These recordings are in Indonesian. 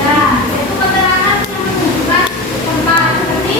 Ya, itu keterangan yang menunjukkan tempat seperti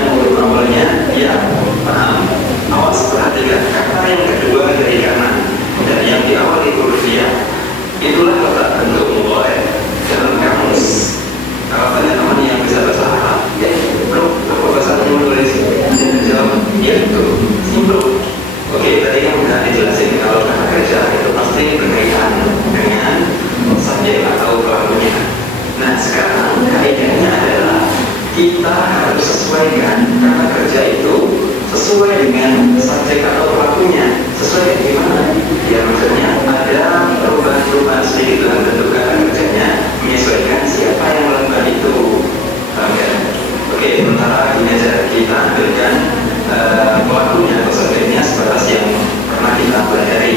yang huruf awalnya ya, paham? Awas perhatikan kata yang kedua dari kanan dan yang di awal huruf ya, itulah letak bentuk mudhari dalam kamus. Kalau teman-teman yang bisa bahasa Arab, ya bro, apa bahasa Arab menulis? Jawab, ya itu simpel. Oke, tadi kan udah dijelasin kalau kata kerja itu pasti berkaitan dengan subjek atau pelakunya. Nah sekarang kaidahnya adalah kita harus sesuaikan kata kerja itu sesuai dengan subjek atau pelakunya. Sesuai dengan gimana? Ya maksudnya ada perubahan-perubahan sedikit dalam bentuk kata kerjanya menyesuaikan siapa yang melakukan itu. Okay. Oke, sementara ini aja kita ambilkan pelakunya atau subjeknya sebatas yang pernah kita pelajari.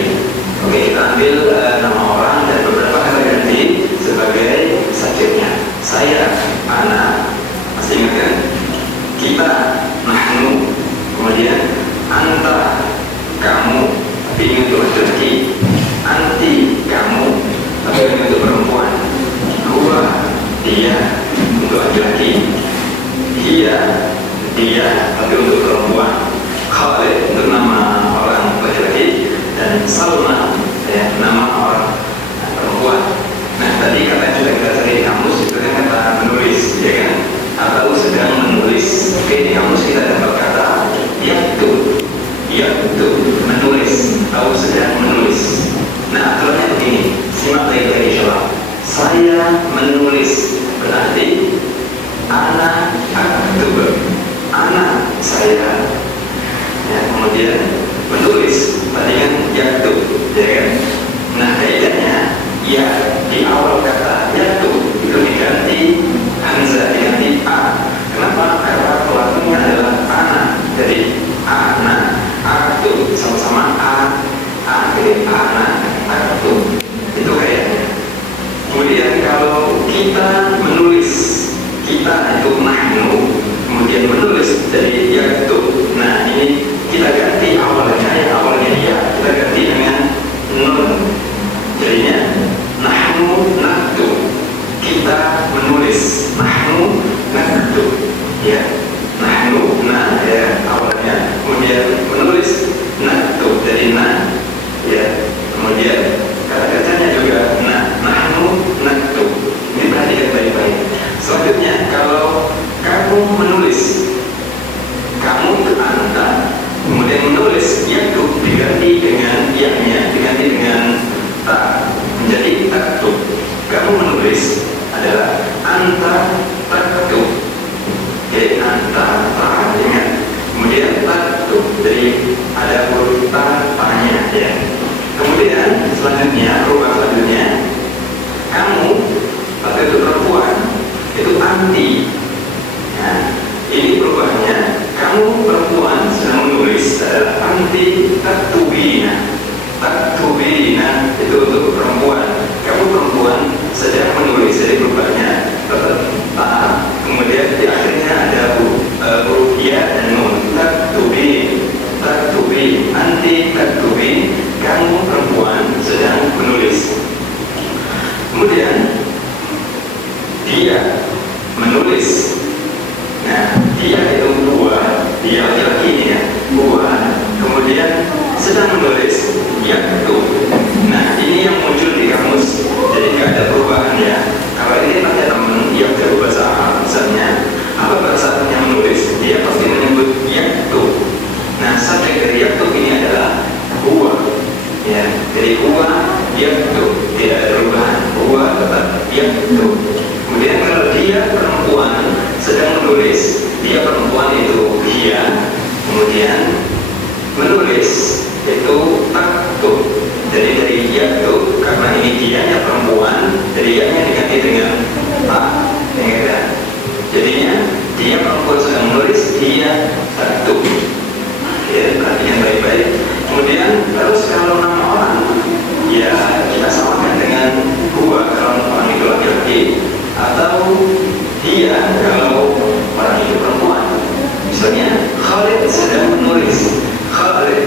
Oke, kita ambil nama orang dan beberapa kata ganti sebagai subjeknya. Saya, anak, masih ingat kan? Kita, nahnu, kemudian anta, kamu, tapi ini untuk laki-laki. Anti, kamu, tapi ini untuk perempuan. Gua, dia, untuk laki-laki. Dia, tapi untuk perempuan. Khalid untuk nama orang laki-laki, dan Salma ya, nama orang perempuan. Nah tadi kata yang sudah kita cari di kamus itu kan kata menulis, ya kan? Atau sedang menulis. Oke, di kamus kita dapat kata yaktu, menulis atau sedang menulis. Nah aturannya begini, simak baik-baik insyaallah. Saya menulis berarti anak aktub, anak saya. Ya, kemudian menulis tadi kan yaktub, ya kan? Nah kaidahnya ya di awal kata yaktub itu diganti hamzah, diganti a. Kenapa? Karena pelakunya adalah anak. Jadi anak aktub sama-sama a jadi anak aktub. Itu kayaknya. Kemudian kalau kita menulis, kita itu nahnu, kemudian menulis jadi yaktub. Nah ini kita ganti awalnya, ya awalnya ya kita ganti dengan nun. Jadinya nahnu naktub, kita menulis. Nahnu naktub, ya nahnu nah ya awalnya, kemudian menulis naktub jadi nah ya, kemudian kata kerjanya juga nahnu naktub. Ini perhatikan baik-baik. Selanjutnya kalau kamu menulis, kamu itu anta, kemudian menulis yaktub diganti dengan yaknya, diganti dengan ta menjadi taktub. Kamu menulis adalah anta taktub. Oke, anta ta ingat. Kemudian taktub, jadi ada huruf ta-nya ya. Kemudian selanjutnya, perubahan selanjutnya, kamu atau itu perempuan itu anti. Nah, ini perubahannya. Kamu perempuan sedang menulis adalah anti taktubina. Taktubina itu untuk perempuan. Kamu perempuan sedang menulis, jadi perubahannya tetap ta, kemudian di akhirnya ada huruf ya dan nun. Taktubin, anti taktubin. Kamu perempuan sedang menulis. Kemudian dia menulis. Nah, dia itu gua, dia laki-laki ini ya, gua. Kemudian sedang menulis yaktub. Nah, ini yang muncul di kamus. Jadi nggak ada perubahan ya. Kalau ini tanya temen yang jago bahasa Arab, misalnya apa bahasa Arabnya menulis, dia pasti menyebut yaktub. Nah, subjek dari yaktub ini adalah gua. Ya, jadi gua yaktub, tidak ada perubahan. Gua tetap yaktub. Kemudian kalau dia perempuan sedang menulis, dia perempuan itu dia, kemudian menulis itu taktub. Jadi dari yaktub, karena ini dianya perempuan, jadi yaknya diganti dengan ta, ya. Jadinya dia perempuan sedang menulis, dia taktub. Ya, perhatikan baik-baik. Kemudian terus kalau nama orang, ya kita samakan dengan gua kalau orang itu laki-laki, atau dia kalau orang itu perempuan. Misalnya Khalid sedang menulis, Khalid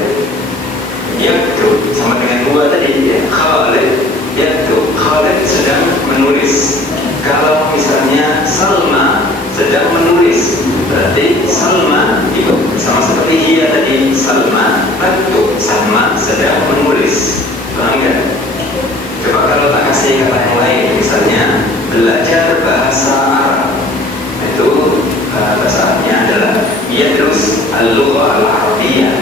yaktub, sama dengan gua tadi ya, Khalid yaktub, Khalid sedang menulis. Kalau misalnya Salma sedang menulis, berarti Salma al-lughah al-arabiyyah.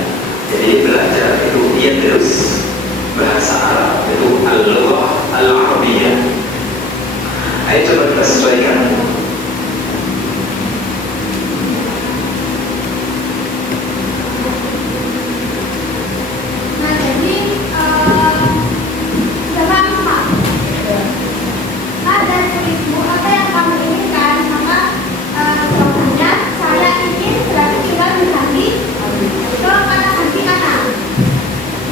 Jadi belajar itu yadrus bahasa Arab, itu al-lughah al-arabiyyah. Ayo coba kita sesuaikan. Nah, jadi jangan lupa ada seribu apa yang kamu inginkan, maka jawabannya saya ingin berarti tinggal diganti ke kata ganti kata.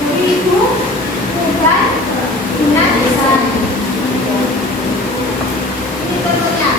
Jadi itu hujan dengan besar. Ini contohnya.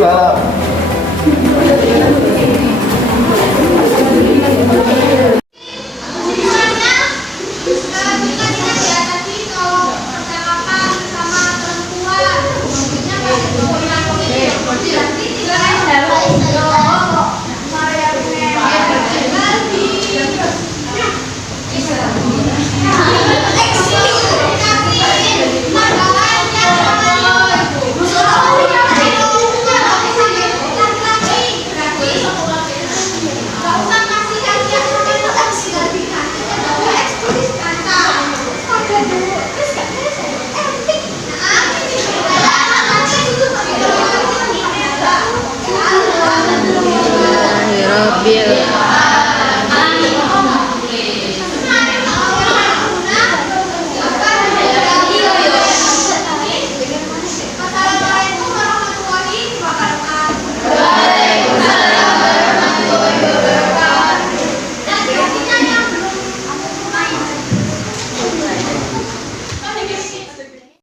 Waalaikumsalam.